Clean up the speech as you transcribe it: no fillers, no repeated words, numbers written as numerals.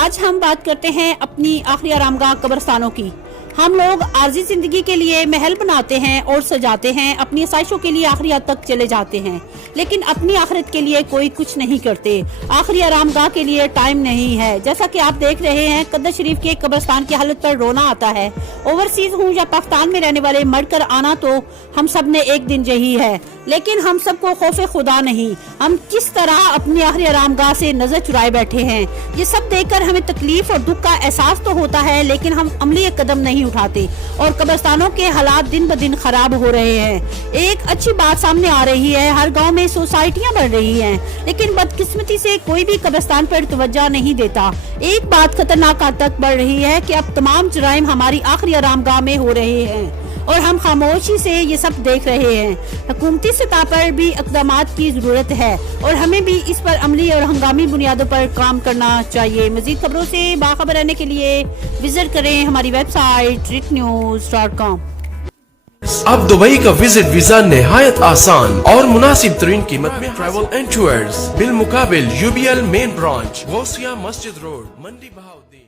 آج ہم بات کرتے ہیں اپنی آخری آرامگاہ قبرستانوں کی۔ ہم لوگ عارضی زندگی کے لیے محل بناتے ہیں اور سجاتے ہیں، اپنی آسائشوں کے لیے آخری حد تک چلے جاتے ہیں، لیکن اپنی آخرت کے لیے کوئی کچھ نہیں کرتے۔ آخری آرامگاہ کے لیے ٹائم نہیں ہے۔ جیسا کہ آپ دیکھ رہے ہیں، قدس شریف کے قبرستان کی حالت پر رونا آتا ہے۔ اوورسیز ہوں یا پاکستان میں رہنے والے، مر کر آنا تو ہم سب نے ایک دن یہی ہے، لیکن ہم سب کو خوف خدا نہیں۔ ہم کس طرح اپنی آخری آرامگاہ سے نظر چرائے بیٹھے ہیں۔ یہ سب دیکھ کر ہمیں تکلیف اور دکھ کا احساس تو ہوتا ہے، لیکن ہم عملی قدم نہیں اٹھاتے اور قبرستانوں کے حالات دن بدن خراب ہو رہے ہیں۔ ایک اچھی بات سامنے آ رہی ہے، ہر گاؤں میں سوسائٹیاں بڑھ رہی ہیں، لیکن بدقسمتی سے کوئی بھی قبرستان پر توجہ نہیں دیتا۔ ایک بات خطرناک حد تک بڑھ رہی ہے کہ اب تمام جرائم ہماری آخری آرامگاہ میں ہو رہے ہیں اور ہم خاموشی سے یہ سب دیکھ رہے ہیں۔ حکومتی سطح پر بھی اقدامات کی ضرورت ہے اور ہمیں بھی اس پر عملی اور ہنگامی بنیادوں پر کام کرنا چاہیے۔ مزید خبروں سے باخبر رہنے کے لیے وزٹ کریں ہماری ویب سائٹ ricknews.com۔ اب دبئی کا وزٹ ویزا نہایت آسان اور مناسب ترین قیمت میں ٹریول اینڈ ٹورز بالمقابل UBL مین برانچ غوثیہ مسجد روڈ منڈی بہاؤدین۔